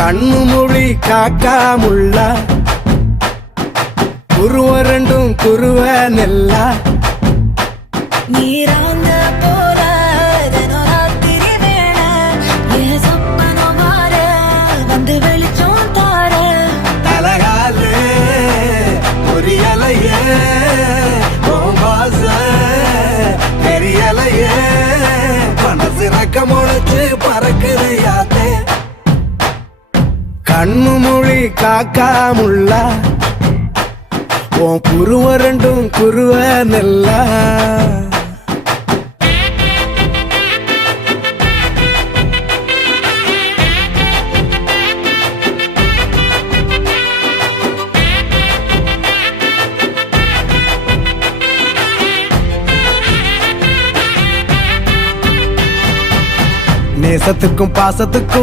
கண்ணு மொழி காக்காமுள்ள குருவ ரெண்டும் குருவ நெல்லா நீராங்க போல ராத்திரி வேண என் சொப்பனம் மாற வந்து வெளிச்சம் தார தலகாலே பொரியலையே வாச பெரியலையே மனசு ரக்க முளைச்சு பறக்குது யாத்தே கண்ணு மொழி காக்காமுள்ள உன் குருவ ரெண்டும் குருவ நெல்லா நேசத்துக்கும் பாசத்துக்கும்